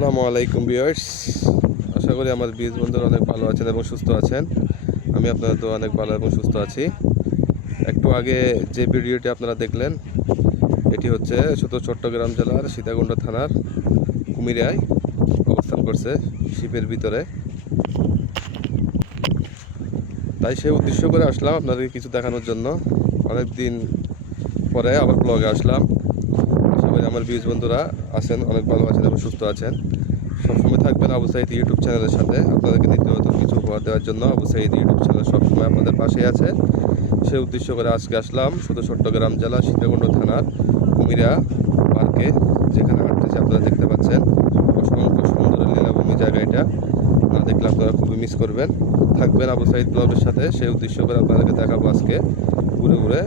আসসালামু আলাইকুম ভিউয়ার্স, আশা করি আমার ভিউয়ার্স বন্ধুরা অনেক ভালো আছেন এবং সুস্থ আছেন। আমি আপনাদের তো অনেক ভালো এবং সুস্থ আছি। একটু আগে যে ভিডিওটি আপনারা দেখলেন, এটি হচ্ছে শুধু চট্টগ্রাম জেলার সীতাকুণ্ড থানার কুমিরায় অবস্থান করছে, শিপের ভিতরে। তাই সে উদ্দেশ্য করে আসলাম আপনাদেরকে কিছু দেখানোর জন্য। অনেক দিন পরে আবার ব্লগে আসলাম। আশা করি আমার ভিউয়ার্স বন্ধুরা আছেন, অনেক ভালো আছেন এবং সুস্থ আছেন। সবসময় থাকবেন আবু সাঈদ ইউটিউব চ্যানেলের সাথে। আপনাদেরকে নিত্য নতুন কিছু উপহার দেওয়ার জন্য আবু সাঈদ ইউটিউব চ্যানেল সবসময় আপনাদের পাশেই আছে। সে উদ্দেশ্য করে আজকে আসলাম শুধু চট্টগ্রাম জেলা সীতাকুণ্ড থানার কুমিরা পার্কে, যেখানে হাঁটতেছে আপনারা দেখতে পাচ্ছেন। অসংখ্য সুন্দর লীলাভূমি জায়গা এটা, না দেখলে আপনারা খুবই মিস করবেন। থাকবেন আবু সাঈদ ব্লগের সাথে। সে উদ্দেশ্য করে আপনাদেরকে দেখাবো আজকে ঘুরে ঘুরে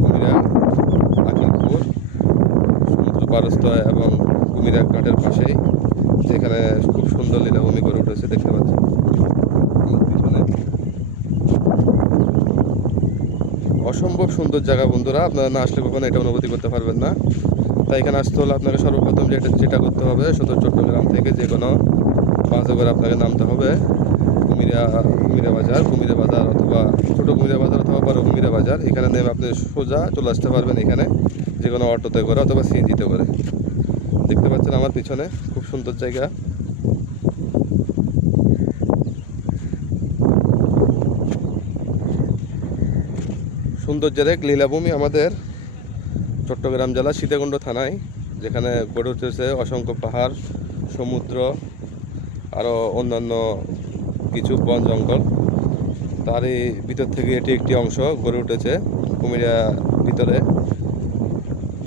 কুমিরা আকিলপুর সমুদ্র পারস্থ এবং কুমিরা ঘাটের পাশেই, যেখানে খুব সুন্দর লীলাভূমি গড়ে উঠেছে দেখতে পাচ্ছেন পিছনে। অসম্ভব সুন্দর জায়গা বন্ধুরা, আপনারা না আসলে কখনো এটা অনুভূতি করতে পারবেন না। তাই এখানে আসতে হলে আপনাকে সর্বপ্রথম যেটা করতে হবে, শুধু চট্টগ্রাম থেকে যে কোনো বাসে করে আপনাকে নামতে হবে কুমিরা বাজার অথবা ছোটো কুমিরা বাজার অথবা বড় কুমিরা বাজার। এখানে নেমে আপনি সোজা চলে আসতে পারবেন এখানে, যে কোনো অটোতে করে অথবা সিএনজিতে করে। দেখতে পাচ্ছেন আমার পিছনে খুব সুন্দর জায়গা। সৌন্দর্যের এক লীলাভূমি আমাদের চট্টগ্রাম জেলা সীতাকুণ্ড থানায়, যেখানে গড়ে উঠেছে অসংখ্য পাহাড়, সমুদ্র, আরও অন্যান্য কিছু বন জঙ্গল। তারই ভিতর থেকে এটি একটি অংশ গড়ে উঠেছে কুমিরা ভিতরে,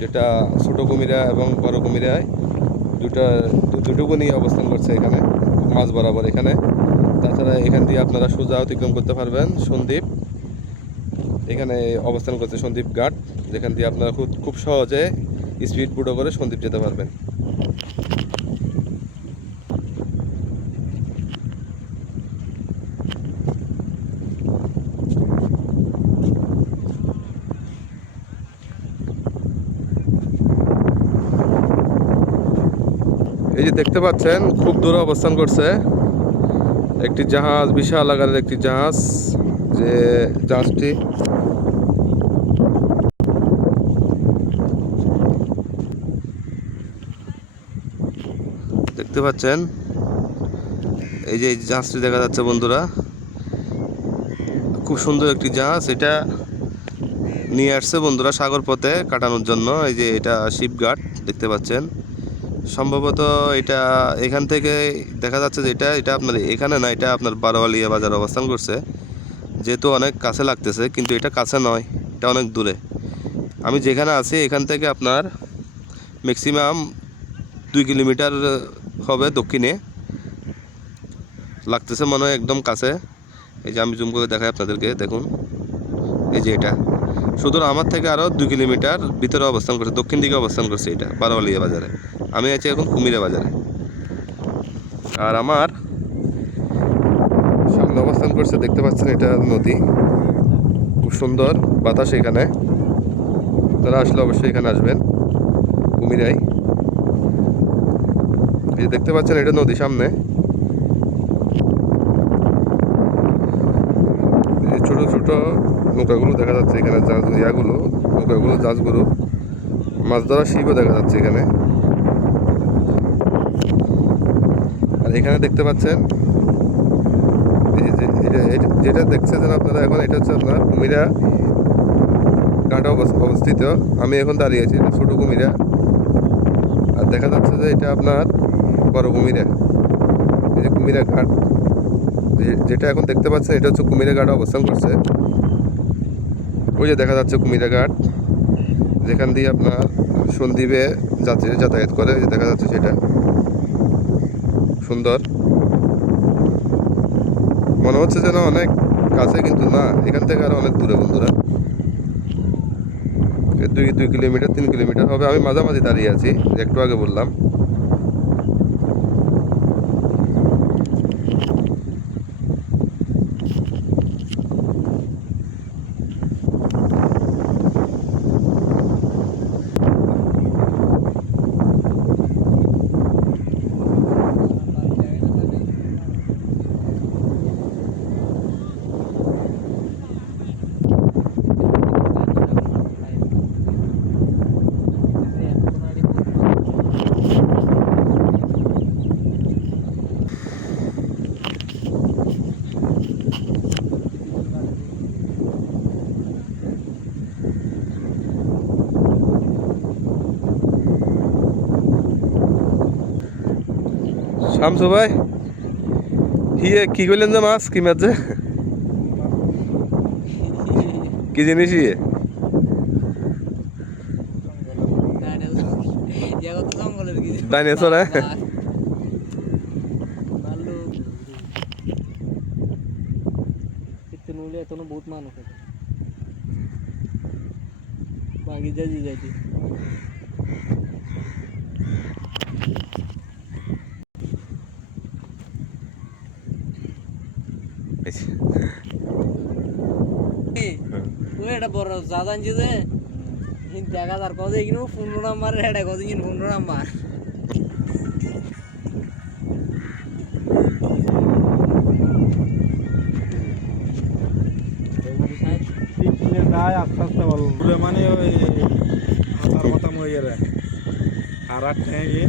যেটা ছোটো কুমিরা এবং বড় কুমিরায় দুটুকু নিয়ে অবস্থান করছে এখানে মাঝ বরাবর এখানে। তাছাড়া এখান দিয়ে আপনারা সোজা অতিক্রম করতে পারবেন সন্দ্বীপ। এখানে অবস্থান করছে সন্দ্বীপ ঘাট, যেখান দিয়ে আপনারা খুব সহজে স্পিড বোটে করে সন্দ্বীপ যেতে পারবেন। এই যে দেখতে পাচ্ছেন খুব দূরে অবস্থান করছে একটি জাহাজ, বিশাল আকারের একটি জাহাজ। যে জাহাজটি দেখতে পাচ্ছেন, এই যে জাহাজটি দেখা যাচ্ছে বন্ধুরা, খুব সুন্দর একটি জাহাজ। এটা নিয়ে আসছে বন্ধুরা সাগর পথে কাটানোর জন্য। এই যে এটা শিপঘাট দেখতে পাচ্ছেন। সম্ভবত এটা এখান থেকে দেখা যাচ্ছে যে এটা আপনার এখানে না, এটা আপনার বারোয়ালিয়া বাজার অবস্থান করছে। যেহেতু অনেক কাছে লাগতেছে, কিন্তু এটা কাছে নয়, এটা অনেক দূরে। আমি যেখানে আছি এখান থেকে আপনার ম্যাক্সিমাম 2 কিলোমিটার হবে দক্ষিণে লাগতেছে, মনে হয় একদম কাছে। এই যে আমি জুম করে দেখাই আপনাদেরকে, দেখুন এই যে এটা শুধু আমার থেকে আরও 2 কিলোমিটার ভিতরে অবস্থান করছে, দক্ষিণ দিকে অবস্থান করছে এটা বারোয়ালিয়া বাজারে। আমি আছি এখন কুমিরা বাজারে, আর আমার সামনে অবস্থান করছে দেখতে পাচ্ছেন এটা নদী। খুব সুন্দর বাতাস এখানে, তারা আসলে অবশ্যই এখানে আসবেন কুমিরাই। এই দেখতে পাচ্ছেন এটা নদী সামনে। এই ছোট ছোট নৌকাগুলো দেখা যাচ্ছে এখানে, নৌকাগুলো জাহাজগুলো মাছ ধরা শিপও দেখা যাচ্ছে এখানে। আর এখানে দেখতে পাচ্ছেন যেটা দেখছেন আপনারা এখন, এটা হচ্ছে আপনার কুমিরা ঘাটে অবস্থিত। আমি এখন দাঁড়িয়ে আছি, এটা ছোটো কুমিরা। আর দেখা যাচ্ছে যে এটা আপনার বড় কুমিরা। এই যে কুমিরা ঘাট যেটা এখন দেখতে পাচ্ছেন, এটা হচ্ছে কুমিরা ঘাটে অবস্থান করছে। ওই যে দেখা যাচ্ছে কুমিরা ঘাট, যেখান দিয়ে আপনার সন্দ্বীপে যাত্রীরা যাতায়াত করে। যে দেখা যাচ্ছে সেটা সুন্দর, মনে হচ্ছে যেন অনেক কাছে, কিন্তু না, এখান থেকে আরো অনেক দূরে বন্ধুরা। 2 কিলোমিটার 3 কিলোমিটার হবে। আমি মাঝামাঝি দাঁড়িয়ে আছি, একটু আগে বললাম। শামসু ভাই হিয়ে কি করলেন যে মাছ কি মাছ যে কি জিনিস ইয়ে ডাইনোসর বহুত মানুষ বাকি যাই যাইতে এটা বড় জাদা আনছি যে দেখা যার কদে কিনো 15 নাম্বার হেডে কদে কিন 15 নাম্বার আস্তে আস্তে বল মানে ওই মাথার কথা মরে আর ঠেঙে